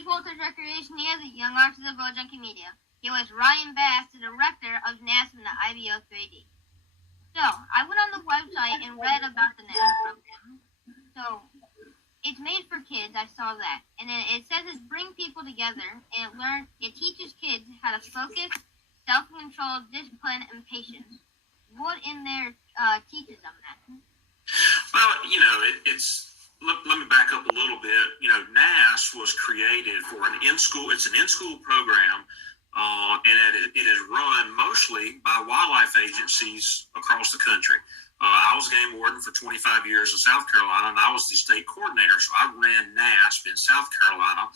JaceWaltersRecreation here, the Young Artists of Junkie Media. Here was Ryan Bass, the director of NASP and the IBO 3D. So, I went on the website and read about the NASP program. So, it's made for kids, I saw that. And then it says it's bring people together, and it teaches kids how to focus, self-control, discipline, and patience. What in there teaches them that? Well, it's... Let me back up a little bit. NASP was created for an in-school. It's an in-school program, and it is run mostly by wildlife agencies across the country. I was game warden for 25 years in South Carolina, and I was the state coordinator, so I ran NASP in South Carolina.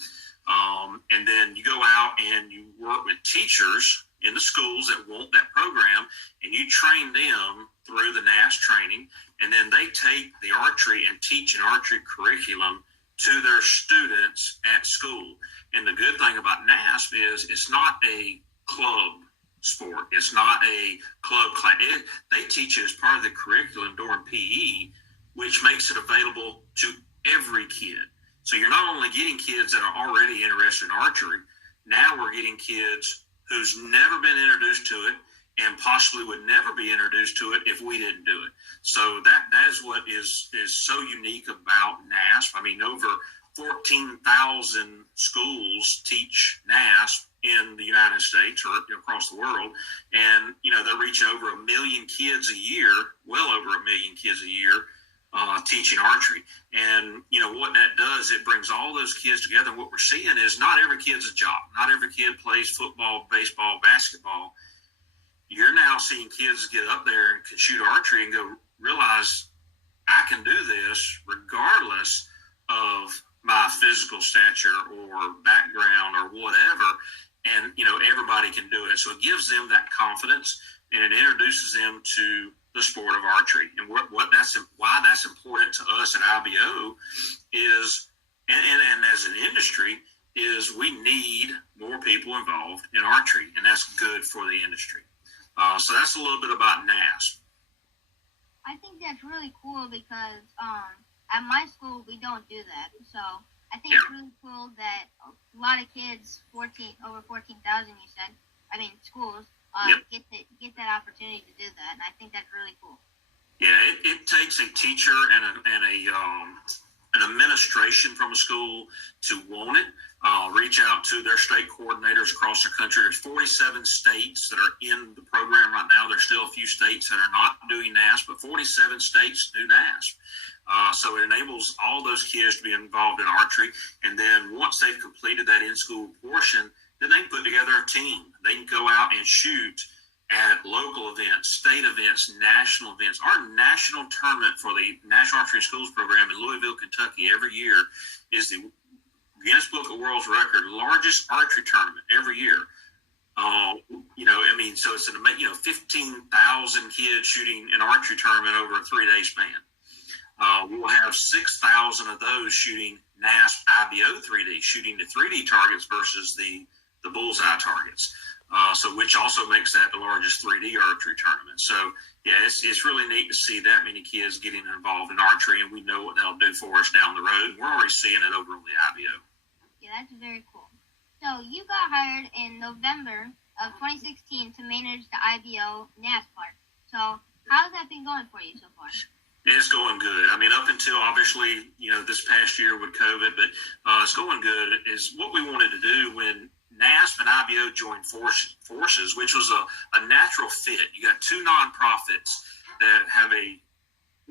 And then you go out and you work with teachers in the schools that want that program, and you train them through the NASP training, and then they take the archery and teach an archery curriculum to their students at school. And the good thing about NASP is it's not a club sport. It's not a club class. They teach it as part of the curriculum during PE, which makes it available to every kid. So you're not only getting kids that are already interested in archery, now we're getting kids who's never been introduced to it and possibly would never be introduced to it if we didn't do it. So that is what is so unique about NASP. I mean, over 14,000 schools teach NASP in the United States or across the world. And, they're reaching over 1 million kids a year, well over 1 million kids a year, teaching archery. And, what that does, it brings all those kids together. And what we're seeing is not every kid's a jock. Not every kid plays football, baseball, basketball. You're now seeing kids get up there and can shoot archery and go, realize I can do this regardless of my physical stature or background or whatever. And, everybody can do it. So it gives them that confidence, and it introduces them to the sport of archery. And why that's important to us at IBO is, and as an industry, is we need more people involved in archery, and that's good for the industry. So that's a little bit about NASP. I think that's really cool because at my school we don't do that. So I think it's really cool that a lot of kids, over 14,000 you said, schools, get that opportunity to do that, and I think that's really cool. Yeah, it takes a teacher and an administration from a school to want it. Reach out to their state coordinators across the country. There's 47 states that are in the program right now. There's still a few states that are not doing NASP, but 47 states do NASP. So it enables all those kids to be involved in archery. And then once they've completed that in-school portion, then they can put together a team. They can go out and shoot at local events, state events, national events. Our national tournament for the National Archery Schools program in Louisville, Kentucky every year is the Guinness Book of World Records largest archery tournament every year. So it's 15,000 kids shooting an archery tournament over a 3-day span. We'll have 6,000 of those shooting NASP IBO 3D, shooting the 3D targets versus the bullseye targets. Which also makes that the largest 3D archery tournament. So, yeah, it's really neat to see that many kids getting involved in archery, and we know what that'll do for us down the road. We're already seeing it over on the IBO. Yeah, that's very cool. So you got hired in November of 2016 to manage the IBO NASP part. So how's that been going for you so far? It's going good. Up until obviously, this past year with COVID, but it's going good. Is what we wanted to do when NASP and IBO joined forces, which was a natural fit. You got two nonprofits that have an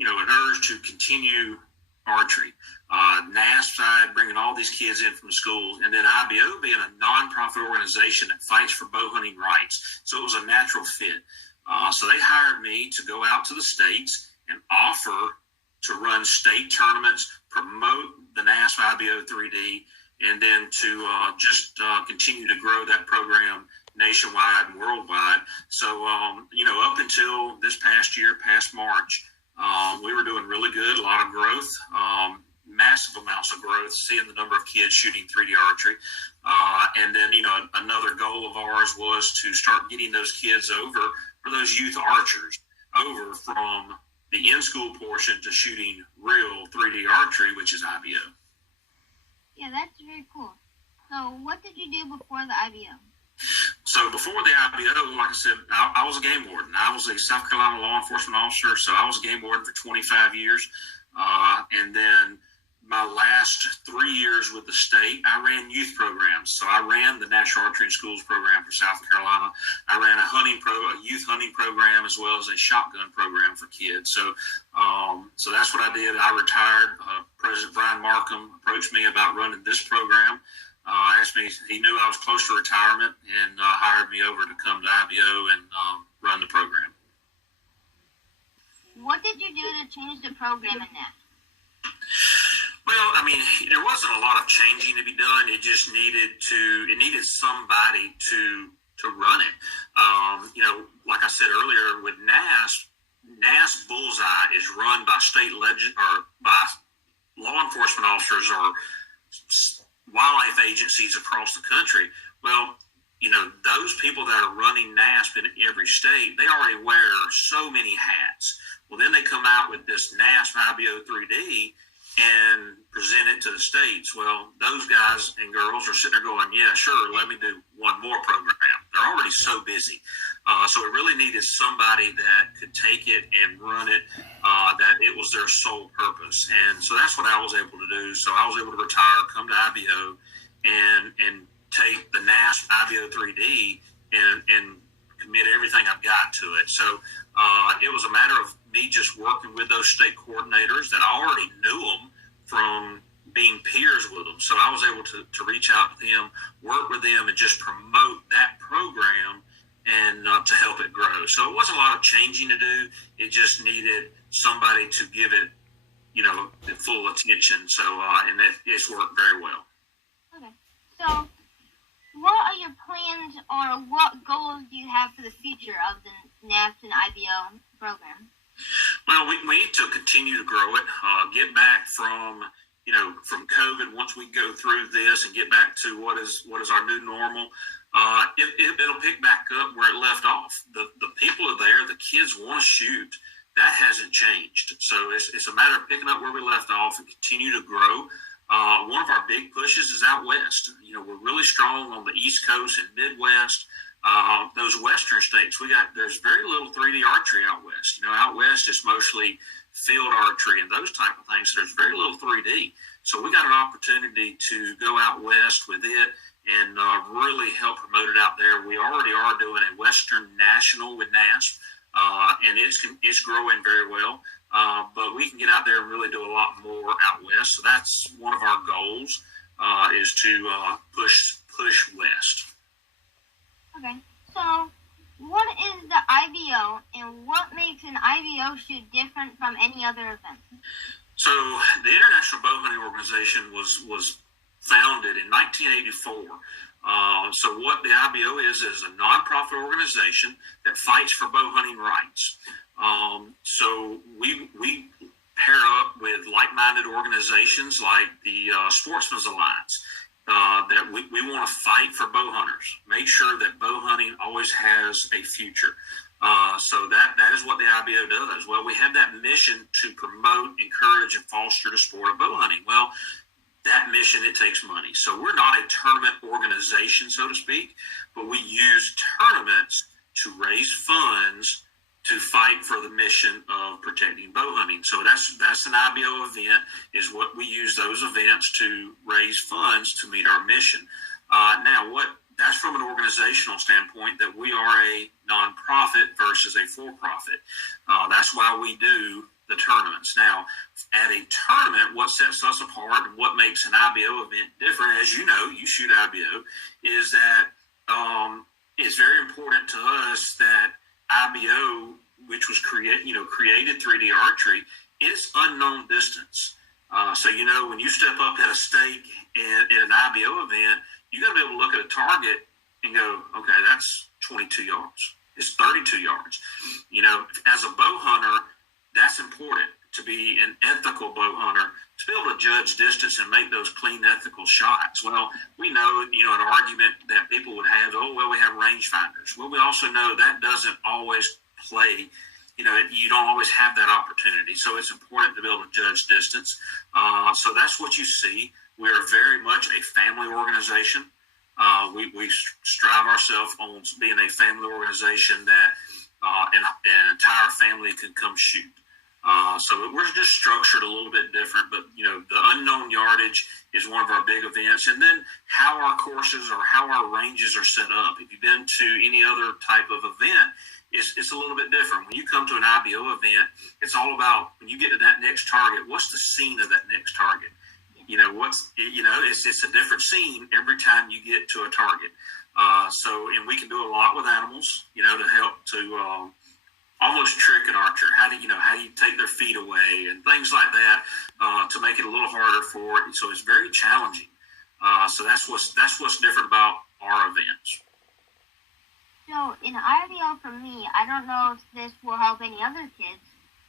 urge to continue archery. NASP side bringing all these kids in from schools, and then IBO being a nonprofit organization that fights for bow hunting rights. So it was a natural fit. So they hired me to go out to the states and offer to run state tournaments, promote the NASP IBO 3D, and then to continue to grow that program nationwide and worldwide. So, up until this past year, past March, we were doing really good, a lot of growth, massive amounts of growth, seeing the number of kids shooting 3D archery. And then, another goal of ours was to start getting those kids over, or those youth archers, over from the in-school portion to shooting real 3D archery, which is IBO. Yeah, that's very cool. what did you do before the IBO? So before the IBO, like I said, I was a game warden. I was a South Carolina law enforcement officer, so I was a game warden for 25 years. And then my last 3 years with the state, I ran youth programs. So I ran the National Archery in Schools program for South Carolina. I ran a youth hunting program, as well as a shotgun program for kids. So that's what I did. I retired. President Brian Markham approached me about running this program. Asked me, he knew I was close to retirement, and hired me over to come to IBO and run the program. What did you do to change the program in that? Well, I mean, there wasn't a lot of changing to be done. It just needed somebody to run it. Like I said earlier, with NASP Bullseye is run by by law enforcement officers or wildlife agencies across the country. Well, those people that are running NASP in every state, they already wear so many hats. Well, then they come out with this NASP IBO 3D and present it to the states. Well, those guys and girls are sitting there going, yeah, sure, let me do one more program. They're already so busy. So it really needed somebody that could take it and run it, that it was their sole purpose. And so that's what I was able to do. So I was able to retire, come to IBO, and take the NASP IBO 3D and commit everything I've got to it. So it was a matter of me just working with those state coordinators that I already knew them from being peers with them. So I was able to reach out to them, work with them, and just promote that program and to help it grow. So it wasn't a lot of changing to do. It just needed somebody to give it, the full attention. So, and it's worked very well. Okay. So what are your plans, or what goals do you have for the future of the NASP and IBO program? Well, we need to continue to grow it, get back from COVID. Once we go through this and get back to what is our new normal, it'll pick back up where it left off. The people are there. The kids want to shoot. That hasn't changed. So it's a matter of picking up where we left off and continue to grow. One of our big pushes is out west. We're really strong on the East Coast and Midwest. Those western states, there's very little 3D archery out west. Out west is mostly field archery and those type of things. So there's very little 3D. So we got an opportunity to go out west with it and really help promote it out there. We already are doing a Western National with NASP, and it's growing very well. But we can get out there and really do a lot more out west. So that's one of our goals, is to push west. Okay, so what is the IBO, and what makes an IBO shoot different from any other event? So the International Bow Hunting Organization was founded in 1984. So what the IBO is a nonprofit organization that fights for bow hunting rights. So we pair up with like-minded organizations like the Sportsman's Alliance, that we want to fight for bow hunters, make sure that bow hunting always has a future. So that is what the IBO does. Well, we have that mission to promote, encourage, and foster the sport of bow hunting. Well, that mission, it takes money. So we're not a tournament organization, so to speak, but we use tournaments to raise funds to fight for the mission of protecting bow hunting. So that's an IBO event, is what we use those events to raise funds to meet our mission. Now, that's from an organizational standpoint, that we are a nonprofit versus a for-profit. That's why we do the tournaments. Now, at a tournament, what sets us apart and what makes an IBO event different, as you know, you shoot IBO, is that it's very important to us that IBO, which was created 3D archery, it's unknown distance. So, when you step up at a stake at an IBO event, you got to be able to look at a target and go, okay, that's 22 yards. It's 32 yards. As a bow hunter, that's important, to be an ethical bow hunter, to be able to judge distance and make those clean, ethical shots. Well, we know, an argument that people would have, we have rangefinders. Well, we also know that doesn't always play. You don't always have that opportunity. So it's important to be able to judge distance. So that's what you see. We are very much a family organization. We strive ourselves on being a family organization that an entire family can come shoot. So we're just structured a little bit different, but the unknown yardage is one of our big events, and then how our courses or how our ranges are set up. If you've been to any other type of event, it's a little bit different. When you come to an IBO event, it's all about, when you get to that next target, what's the scene of that next target? It's a different scene every time you get to a target. And we can do a lot with animals, to help to almost trick an archer. How do you take their feet away and things like that, to make it a little harder for it. So it's very challenging. So that's what's different about our events. So in IBO, for me, I don't know if this will help any other kids,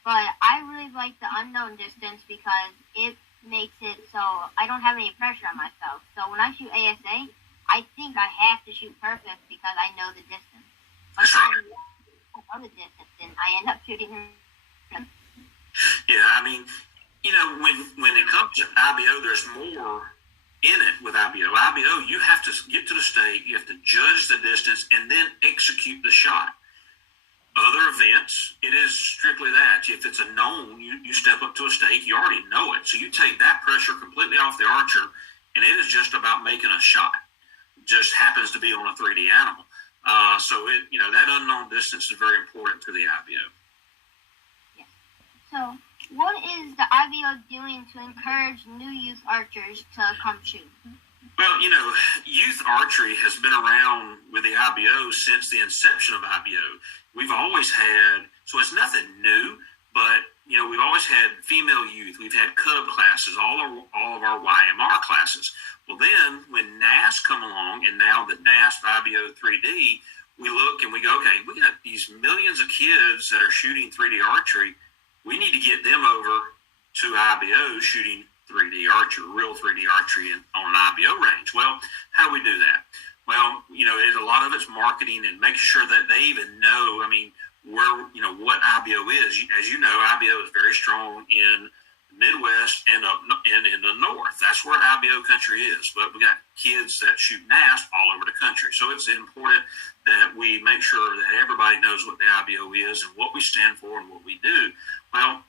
but I really like the unknown distance because it makes it so I don't have any pressure on myself. So when I shoot ASA, I think I have to shoot perfect because I know the distance. But That's right. I know the distance, and I end up shooting. Yeah, I mean, when it comes to IBO, there's more in it with IBO. IBO, you have to get to the stake, you have to judge the distance, and then execute the shot. Other events, it is strictly that. If it's a known, you step up to a stake, you already know it. So you take that pressure completely off the archer, and it is just about making a shot. It just happens to be on a 3D animal. So that unknown distance is very important to the IBO. Yeah. So what is the IBO doing to encourage new youth archers to come shoot? Well, youth archery has been around with the IBO since the inception of IBO. We've always had, so it's nothing new, but, we've always had female youth. We've had cub classes, all of our YMR classes. Well, then when NASP come along, and now the NASP IBO 3D, we look and we go, okay, we got these millions of kids that are shooting 3D archery. We need to get them over to IBO shooting 3D archery, real 3D archery on an IBO range. Well, how do we do that? Well, a lot of it's marketing and making sure that they even know, where, what IBO is. As you know, IBO is very strong in the Midwest and in the North. That's where IBO country is. But we got kids that shoot NASP all over the country. So it's important that we make sure that everybody knows what the IBO is and what we stand for and what we do. Well,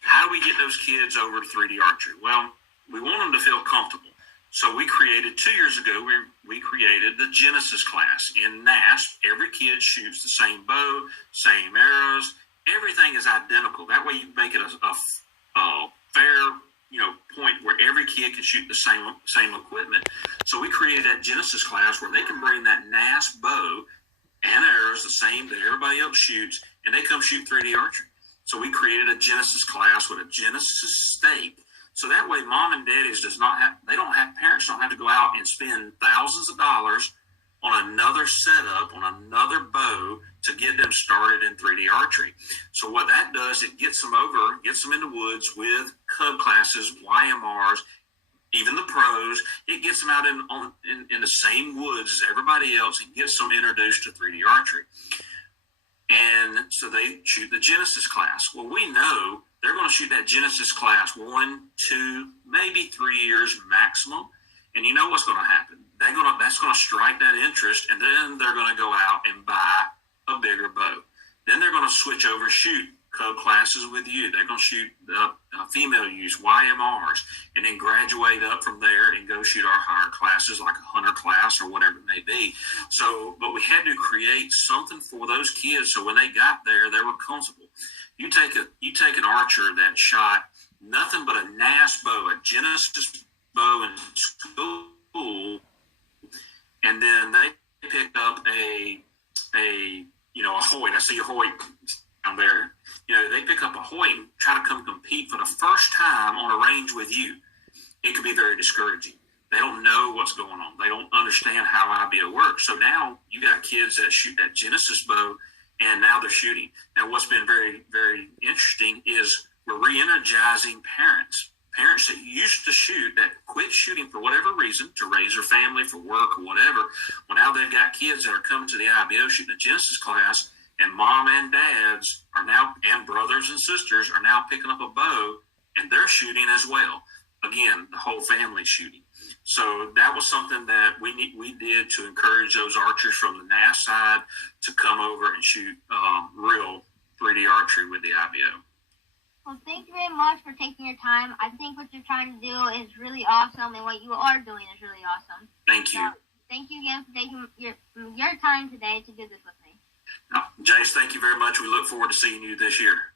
how do we get those kids over to 3D archery? Well, we want them to feel comfortable. So we created, 2 years ago, we created the Genesis class. In NASP, every kid shoots the same bow, same arrows. Everything is identical. That way you make it a fair, point where every kid can shoot the same equipment. So we created that Genesis class where they can bring that NASP bow and arrows the same that everybody else shoots, and they come shoot 3D archery. So we created a Genesis class with a Genesis stake. So that way mom and daddies parents don't have to go out and spend thousands of dollars on another setup, on another bow to get them started in 3D archery. So what that does, it gets them in the woods with cub classes, YMRs, even the pros. It gets them out in the same woods as everybody else and gets them introduced to 3D archery. And so they shoot the Genesis class. Well, we know they're going to shoot that Genesis class 1, 2, maybe 3 years maximum. And you know what's going to happen? That's going to strike that interest, and then they're going to go out and buy a bigger bow. Then they're going to switch over, shoot cub classes with you. They're going to shoot female use, YMRs, and then graduate up from there and go shoot our higher classes like a hunter class or whatever it may be. So, but we had to create something for those kids so when they got there, they were comfortable. You take an archer that shot nothing but a NASP bow, a Genesis bow in school, and then they picked up a Hoyt. I see a Hoyt down there. They pick up a Hoyt and try to come compete for the first time on a range with you. It could be very discouraging. They don't know what's going on. They don't understand how IBO works. So now you got kids that shoot that Genesis bow, and now they're shooting. Now, what's been very, very interesting is we're re-energizing parents that used to shoot, that quit shooting for whatever reason, to raise their family, for work or whatever. Well, now they've got kids that are coming to the IBO shooting the Genesis class, and mom and dads are now, and brothers and sisters are now picking up a bow, and they're shooting as well. Again, the whole family shooting. So that was something that we did to encourage those archers from the NASP side to come over and shoot real 3D archery with the IBO. Well, thank you very much for taking your time. I think what you're trying to do is really awesome, and what you are doing is really awesome. Thank you. So, thank you again for taking your time today to do this with me. Jace, thank you very much. We look forward to seeing you this year.